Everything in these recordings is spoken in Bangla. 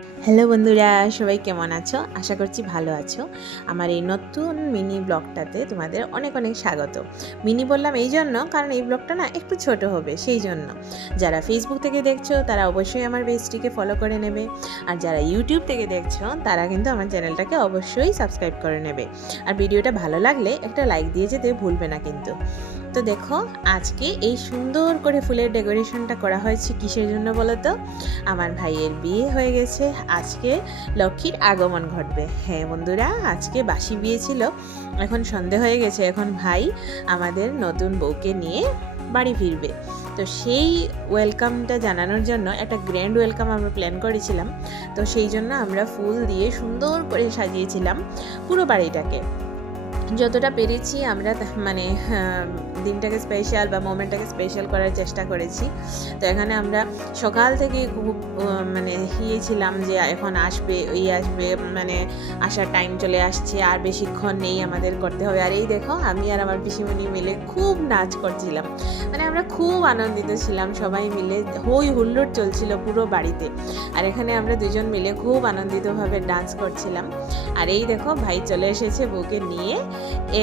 thank you হ্যালো বন্ধুরা, সবাই কেমন আছো? আশা করছি ভালো আছো। আমার এই নতুন মিনি ব্লগটাতে তোমাদের অনেক অনেক স্বাগত। মিনি বললাম এই জন্য, কারণ এই ব্লগটা না একটু ছোট হবে, সেই জন্য। যারা ফেসবুক থেকে দেখছ, তারা অবশ্যই আমার পেজটিকে ফলো করে নেবে। আর যারা ইউটিউব থেকে দেখছ, তারা কিন্তু আমার চ্যানেলটাকে অবশ্যই সাবস্ক্রাইব করে নেবে। আর ভিডিওটা ভালো লাগলে একটা লাইক দিয়ে যেতে ভুলবে না কিন্তু। তো দেখো, আজকে এই সুন্দর করে ফুলের ডেকোরেশনটা করা হয়েছে কিসের জন্য বলো তো? আমার ভাইয়ের বিয়ে হয়ে গেছে আজকে লক্ষ্মীর আগমন ঘটবে। হ্যাঁ বন্ধুরা, আজকে বাসি বিয়েছিল এখন সন্ধে হয়ে গেছে, এখন ভাই আমাদের নতুন বউকে নিয়ে বাড়ি ফিরবে। তো সেই ওয়েলকামটা জানানোর জন্য একটা গ্র্যান্ড ওয়েলকাম আমরা প্ল্যান করেছিলাম। তো সেই জন্য আমরা ফুল দিয়ে সুন্দর করে সাজিয়েছিলাম পুরো বাড়িটাকে। যতটা পেরেছি আমরা মানে দিনটাকে স্পেশাল বা মোমেন্টটাকে স্পেশাল করার চেষ্টা করেছি। তো এখানে আমরা সকাল থেকে খুব মানে ইয়ে ছিলাম যে, এখন আসবে ওই আসবে মানে আসার টাইম চলে আসছে, আর বেশিক্ষণ নেই আমাদের করতে হবে। আর এই দেখো, আমি আর আমার পিসিমণি মিলে খুব নাচ করছিলাম। মানে আমরা খুব আনন্দিত ছিলাম, সবাই মিলে, হই হুল্লোড় চলছিল পুরো বাড়িতে। আর এখানে আমরা দুজন মিলে খুব আনন্দিতভাবে ডান্স করছিলাম। আর এই দেখো, ভাই চলে এসেছে বউকে নিয়ে।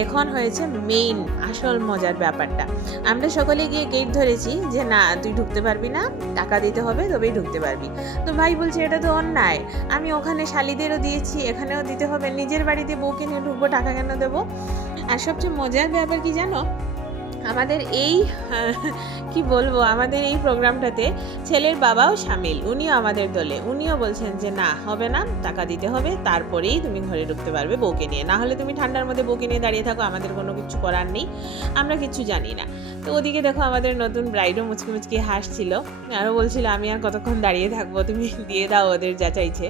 এখন হয়েছে মেইন আসল মজার ব্যাপারটা। আমরা সকলে গিয়ে গেট ধরেছি যে, না, তুই ঢুকতে পারবি না, টাকা দিতে হবে, তবেই ঢুকতে পারবি। তো ভাই বলছে, এটা তো অন্যায়। আমি ওখানে শালিদেরও দিয়েছি, এখানেও দিতে হবে, নিজের বাড়িতে বউকে নিয়ে ঢুকবো, টাকা কেন দেবো? আর সবচেয়ে মজার ব্যাপার কি জানো? আমাদের এই, কি বলব, আমাদের এই প্রোগ্রামটাতে ছেলের বাবাও সামিল, উনিও আমাদের দলে। উনিও বলছেন যে, না, হবে না, টাকা দিতে হবে, তারপরেই তুমি ঘরে ঢুকতে পারবে বউকে নিয়ে। না হলে তুমি ঠান্ডার মধ্যে বউকে নিয়ে দাঁড়িয়ে থাকো, আমাদের কোনো কিছু করার নেই, আমরা কিছু জানি না। তো ওদিকে দেখো আমাদের নতুন ব্রাইডও মুচকি মুচকি হাসছিল। আরও বলছিল, আমি আর কতক্ষণ দাঁড়িয়ে থাকব? তুমি দিয়ে দাও ওদের যা চাইছে।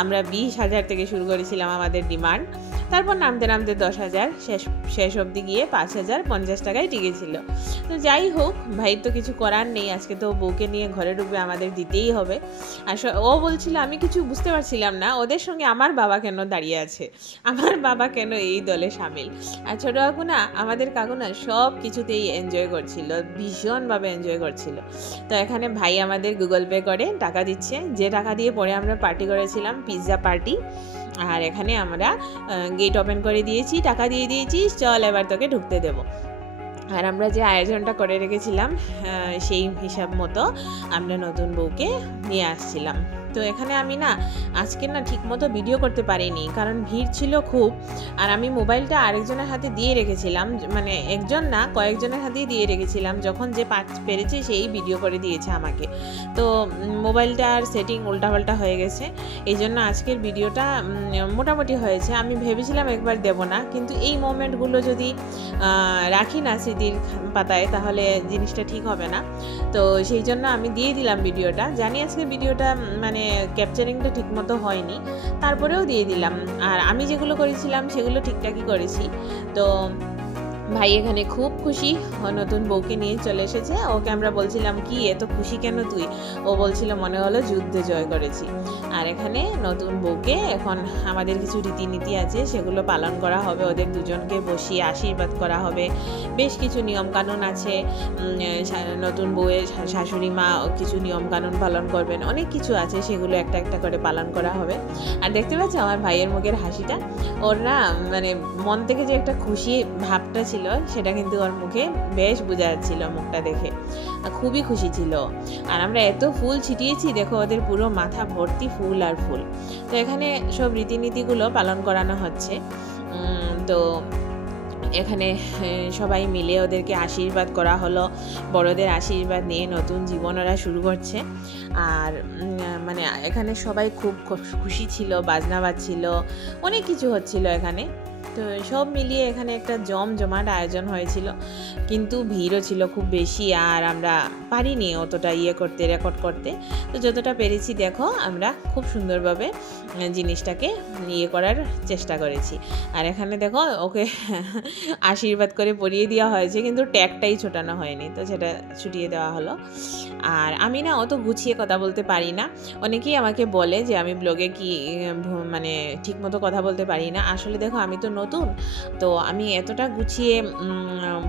আমরা বিশ হাজার থেকে শুরু করেছিলাম আমাদের ডিমান্ড তারপর নামতে নামতে দশ হাজার, শেষ শেষ অবধি গিয়ে পাঁচ হাজার পঞ্চাশ টাকায় টিকেছিল তো যাই হোক ভাই তো কিছু করার নেই। আজকে তো বউকে নিয়ে ঘরে ঢুকবে, আমাদের দিতেই হবে। আর ও বলছিল, আমি কিছু বুঝতে পারছিলাম না, ওদের সঙ্গে আমার বাবা কেন দাঁড়িয়ে আছে? আমার বাবা কেন এই দলে সামিল? আর ছোটো কাকু না আমাদের কাকু না সব কিছুতেই এনজয় করছিল, ভীষণভাবে এনজয় করছিল। তো এখানে ভাই আমাদের গুগল পে করে, টাকা দিচ্ছে। যে টাকা দিয়ে পরে আমরা পার্টি করেছিলাম পিৎজা পার্টি আর এখানে আমরা গেট ওপেন করে দিয়েছি, টাকা দিয়ে দিয়েছি, চল এবার তোকে ঢুকতে দেবো। আর আমরা যে আয়োজনটা করে রেখেছিলাম সেই হিসাব মতো আমরা নতুন বউকে নিয়ে আসছিলাম। তো এখানে আমি না আজকে না ঠিকমতো ভিডিও করতে পারিনি কারণ ভিড় ছিল খুব। আর আমি মোবাইলটা আরেকজনের হাতে দিয়ে রেখেছিলাম মানে একজন না কয়েকজনের হাতেই দিয়ে রেখেছিলাম যখন যে পার- পেরেছে সেই ভিডিও করে দিয়েছে আমাকে। তো মোবাইলটার সেটিং উল্টাপাল্টা হয়ে গেছে এই জন্য আজকের ভিডিওটা মোটামুটি হয়েছে। আমি ভেবেছিলাম একবার দেব না কিন্তু এই মোমেন্টগুলো যদি রাখি না স্মৃতির পাতায় তাহলে জিনিসটা ঠিক হবে না। তো সেই জন্য আমি দিয়ে দিলাম ভিডিওটা জানি আজকে ভিডিওটা উম, মানে ক্যাপচারিংটা ঠিকমতো হয়নি। তারপরেও দিয়ে দিলাম। আর আমি যেগুলো করেছিলাম, সেগুলো ঠিকঠাকই করেছি। তো ভাই এখানে খুব খুশি। নতুন বউকে নিয়ে চলে এসেছে। ওকে আমরা বলছিলাম, কি, এত খুশি কেন তুই? ও বলছিল, মনে হলো যুদ্ধে জয় করেছি। আর এখানে নতুন বউকে এখন আমাদের কিছু রীতিনীতি আছে, সেগুলো পালন করা হবে। ওদের দুজনকে বসিয়ে আশীর্বাদ করা হবে। বেশ কিছু নিয়মকানুন আছে। নতুন বউয়ের শাশুড়ি মা কিছু নিয়মকানুন পালন করবেন। অনেক কিছু আছে, সেগুলো একটা একটা করে পালন করা হবে। আর দেখতে পাচ্ছ আমার ভাইয়ের মুখের হাসিটা? ওর না মানে মন থেকে যে একটা খুশি ভাবটা ছিল সেটা কিন্তু ওর মুখে বেশ বোঝা যাচ্ছিল মুখটা দেখে। খুবই খুশি ছিল। আর আমরা এত ফুল ছিটিয়েছি, দেখো ওদের পুরো মাথা ভর্তি ফুল আর ফুল। তো এখানে সব রীতিনীতিগুলো পালন করানো হচ্ছে। তো এখানে সবাই মিলে ওদেরকে আশীর্বাদ করা হলো। বড়দের আশীর্বাদ নিয়ে নতুন জীবন ওরা শুরু করছে। আর মানে এখানে সবাই খুব খুশি ছিল, বাজনা বাজছিল, অনেক কিছু হচ্ছিল এখানে। তো সব মিলিয়ে এখানে একটা জম জমাট আয়োজন হয়েছিল। কিন্তু ভিড়ও ছিল খুব বেশি আর আমরা পারিনি অতটা ইয়ে করতে রেকর্ড করতে। তো যতটা পেরেছি দেখো, আমরা খুব সুন্দরভাবে জিনিসটাকে ইয়ে করার চেষ্টা করেছি। আর এখানে দেখো, ওকে আশীর্বাদ করে পরিয়ে দেওয়া হয়েছে, কিন্তু ট্যাগটাই ছোটানো হয়নি, তো সেটা ছুটিয়ে দেওয়া হলো। আর আমি না অত গুছিয়ে কথা বলতে পারি না। অনেকেই আমাকে বলে যে আমি ব্লগে কি মানে ঠিকমতো কথা বলতে পারি না। আসলে দেখো, আমি তো নতুন নতুন। তো আমি এতটা গুছিয়ে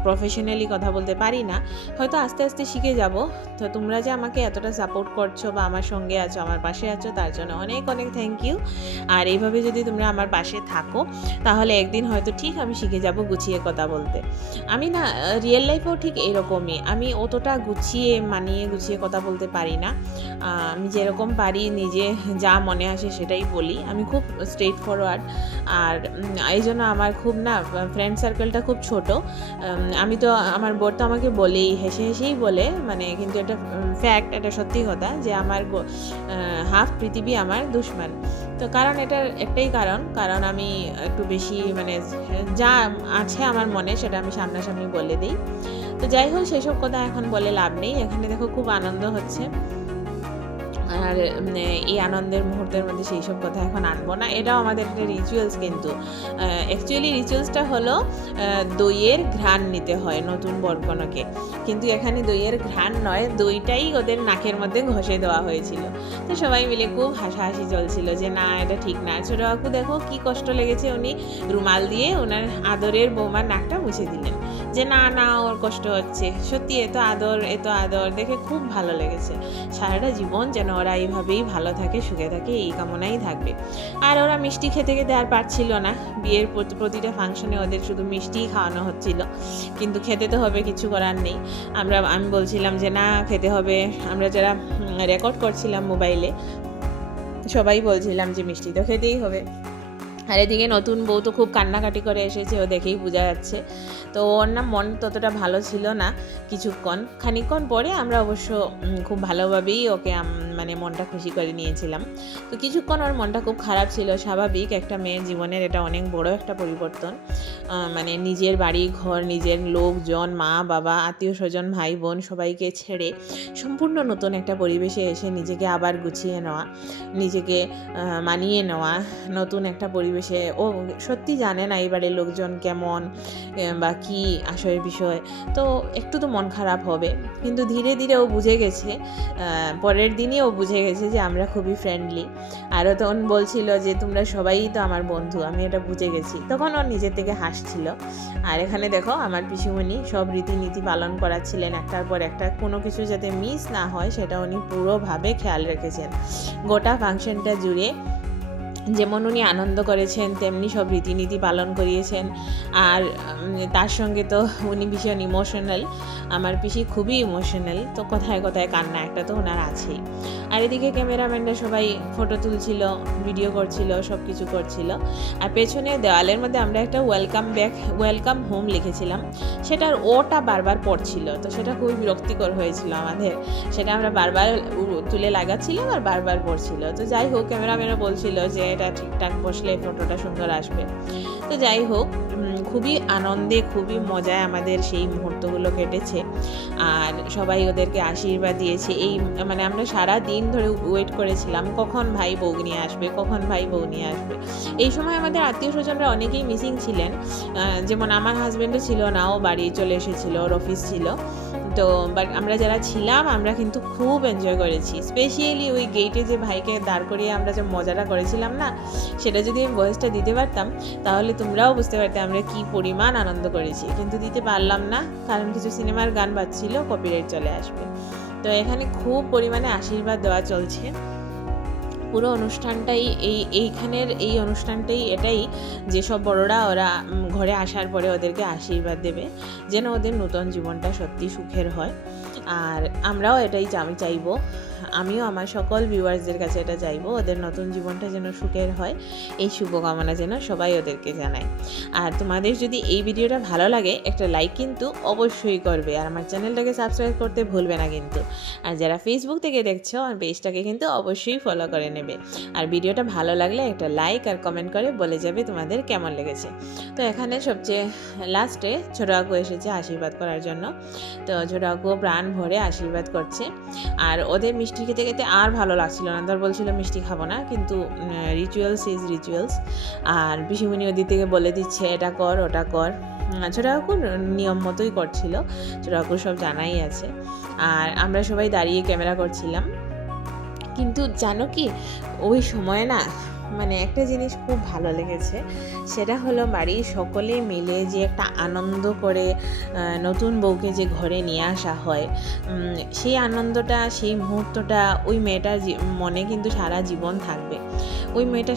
প্রফেশনালি কথা বলতে পারি না। হয়তো আস্তে আস্তে শিখে যাব। তো তোমরা যে আমাকে এতটা সাপোর্ট করছ বা আমার সঙ্গে আছো, আমার পাশে আছো, তার জন্য অনেক অনেক থ্যাংক ইউ আর এইভাবে যদি তোমরা আমার পাশে থাকো, তাহলে একদিন হয়তো ঠিক আমি শিখে যাব গুছিয়ে কথা বলতে। আমি না রিয়েল লাইফেও ঠিক এরকমই। আমি অতটা গুছিয়ে, মানিয়ে, গুছিয়ে কথা বলতে পারি না। আমি যেরকম পারি নিজে যা মনে আসে সেটাই বলি। আমি খুব স্ট্রেট ফরওয়ার্ড আর এই জন্য আমার খুব না ফ্রেন্ড সার্কেলটা খুব ছোট। আমি তো, আমার বোর তো আমাকে বলেই, হেসে হেসেই বলে মানে কিন্তু এটা ফ্যাক্ট এটা সত্যি কথা যে আমার হাফ পৃথিবী আমার দুশ্মন। তো কারণ এটার একটাই কারণ কারণ আমি একটু বেশি মানে যা আছে আমার মনে সেটা আমি সামনাসামনি বলে দিই। তো যাই হোক, সেসব কথা এখন বলে লাভ নেই। এখানে দেখো খুব আনন্দ হচ্ছে। আর এই আনন্দের মুহূর্তের মধ্যে সেই সব কথা এখন আনব না। এটাও আমাদের একটা রিচুয়ালস কিন্তু। অ্যাকচুয়ালি রিচুয়ালসটা হলো দইয়ের ঘ্রাণ নিতে হয় নতুন বরকনকে। কিন্তু এখানে দইয়ের ঘ্রাণ নয়, দইটাই ওদের নাকের মধ্যে ঘষে দেওয়া হয়েছিল। তো সবাই মিলে খুব হাসাহাসি চলছিল যে, না, এটা ঠিক না। ছোটো কাকু, দেখো কি কষ্ট লেগেছে উনি রুমাল দিয়ে ওনার আদরের বৌমার নাকটা মুছে দিলেন। যে, না না, ওর কষ্ট হচ্ছে। সত্যি এত আদর এত আদর, দেখে খুব ভালো লেগেছে। সারাটা জীবন যেন ওরা এইভাবেই ভালো থাকে, সুখে থাকে, এই কামনাই থাকবে। আর ওরা মিষ্টি খেতে খেতে আর পারছিল না। বিয়ের প্রতিটা ফাংশনে ওদের শুধু মিষ্টিই খাওয়ানো হচ্ছিল। কিন্তু খেতে তো হবে, কিছু করার নেই। আমরা, আমি বলছিলাম যে, না, খেতে হবে। আমরা যারা রেকর্ড করছিলাম মোবাইলে সবাই বলছিলাম যে, মিষ্টি তো খেতেই হবে। আর এদিকে নতুন বউ তো খুব কান্নাকাটি করে এসেছে, ও দেখেই বোঝা যাচ্ছে। তো ওর না মন ততটা ভালো ছিল না কিছুক্ষণ। খানিকক্ষণ পরে আমরা অবশ্য খুব ভালোভাবেই ওকে মানে মনটা খুশি করে নিয়েছিলাম। তো কিছুক্ষণ ওর মনটা খুব খারাপ ছিল, স্বাভাবিক একটা মেয়ের জীবনের এটা অনেক বড় একটা পরিবর্তন। মানে নিজের বাড়ি, ঘর, নিজের লোকজন, মা, বাবা, আত্মীয় স্বজন, ভাই, বোন সবাইকে ছেড়ে সম্পূর্ণ নতুন একটা পরিবেশে এসে নিজেকে আবার গুছিয়ে নেওয়া, নিজেকে মানিয়ে নেওয়া, নতুন একটা পরিবেশে ও সত্যি জানে না এবারের লোকজন কেমন বা কি আসলে বিষয়। তো একটু তো মন খারাপ হবে। কিন্তু ধীরে ধীরে ও বুঝে গেছে পরের দিনই ও বুঝে গেছে যে আমরা খুবই ফ্রেন্ডলি আরও তখন বলছিল যে, তোমরা সবাই তো আমার বন্ধু, আমি এটা বুঝে গেছি। তখন ও নিজের থেকে হাসছিল। আর এখানে দেখো, আমার পিসিমণি সব রীতিনীতি পালন করাচ্ছিলেন একটার পর একটা। কোনো কিছু যাতে মিস না হয়, সেটা উনি পুরোভাবে খেয়াল রেখেছেন। গোটা ফাংশনটা জুড়ে যেমন উনি আনন্দ করেছেন, তেমনি সব রীতিনীতি পালন করিয়েছেন। আর তার সঙ্গে তো উনি ভীষণ ইমোশনাল আমার পিসি খুবই ইমোশনাল তো কোথায় কোথায় কান্না একটা তো ওনার আছেই। আর এদিকে ক্যামেরাম্যানরা সবাই ফটো তুলছিল ভিডিও করছিল সব কিছু করছিল। আর পেছনে দেওয়ালের মধ্যে আমরা একটা ওয়েলকাম ব্যাক ওয়েলকাম হোম লিখেছিলাম। সেটার ওটা বারবার পড়ছিল। তো সেটা খুবই বিরক্তিকর হয়েছিল আমাদের। সেটা আমরা বারবার তুলে লাগাচ্ছিলাম আর বারবার পড়ছিল। তো যাই হোক ক্যামেরাম্যানও বলছিল যে এটা ঠিকঠাক বসলে ফটোটা সুন্দর আসবে। তো যাই হোক খুবই আনন্দে, খুবই মজায় আমাদের সেই মুহূর্তগুলো কেটেছে। আর সবাই ওদেরকে আশীর্বাদ দিয়েছে। এই মানে আমরা সারা দিন ধরে ওয়েট করেছিলাম, কখন ভাই বউ নিয়ে আসবে, কখন ভাই বউ নিয়ে আসবে। এই সময় আমাদের আত্মীয় স্বজনরা অনেকেই মিসিং ছিলেন। যেমন আমার হাজব্যান্ডও ছিল না, ও বাড়ি চলে এসেছিল, ওর অফিস ছিল। তো বাট আমরা যারা ছিলাম, আমরা কিন্তু খুব এনজয় করেছি। স্পেশালি ওই গেটে যে ভাইকে দাঁড় করিয়ে আমরা যে মজাটা করেছিলাম না, সেটা যদি আমি ভয়েসটা দিতে পারতাম, তাহলে তোমরাও বুঝতে পারতে আমরা কি পরিমাণ আনন্দ করেছি। কিন্তু দিতে পারলাম না, কারণ কিছু সিনেমার গান বাজছিল কপিরাইট চলে আসবে। তো এখানে খুব পরিমাণে আশীর্বাদ দেওয়া চলছে। পুরো অনুষ্ঠানটাই এই, এইখানের এই অনুষ্ঠানটাই এটাই যেসব বড়রা ওরা ঘরে আসার পরে ওদেরকে আশীর্বাদ দেবে, যেন ওদের নতুন জীবনটা সত্যি সুখের হয়। আর আমরাও এটাই আমি চাইব। আমিও আমার সকল ভিউয়ার্সদের কাছে এটা চাইব, ওদের নতুন জীবনটা যেন সুখের হয়, এই শুভকামনা যেন সবাই ওদেরকে জানায়। আর তোমাদের যদি এই ভিডিওটা ভালো লাগে, একটা লাইক কিন্তু অবশ্যই করবে, আর আমার চ্যানেলটাকে সাবস্ক্রাইব করতে ভুলবে না কিন্তু। আর যারা ফেসবুক থেকে দেখছ, আমার পেজটাকে কিন্তু অবশ্যই ফলো করে নেবে। আর ভিডিওটা ভালো লাগলে একটা লাইক আর কমেন্ট করে বলে যাবে তোমাদের কেমন লেগেছে। তো এখানে সবচেয়ে লাস্টে ছোটো কাকু এসেছে আশীর্বাদ করার জন্য। তো ছোটো কাকু প্রাণ ভরে আশীর্বাদ করছে। আর ওদের মিষ্টি খেতে খেতে আর ভালো লাগছিল না। ধর বলছিল, মিষ্টি খাব না। কিন্তু রিচুয়ালস ইজ রিচুয়ালস আর পিসিমণি থেকে বলে দিচ্ছে, এটা কর, ওটা কর। ছোটাকুর ছোটো নিয়ম মতোই করছিল ছোটাকুর সব জানাই আছে। আর আমরা সবাই দাঁড়িয়ে ক্যামেরা করছিলাম। কিন্তু জানো কি, ওই সময় না মানে একটা জিনিস খুব ভালো লেগেছে, সেটা হলো বাড়ির সকলে মিলে যে একটা আনন্দ করে নতুন বউকে যে ঘরে নিয়ে আসা হয় সেই আনন্দটা, সেই মুহূর্তটা ওই মেয়েটার মনে কিন্তু সারা জীবন থাকবে। ওই মেয়েটা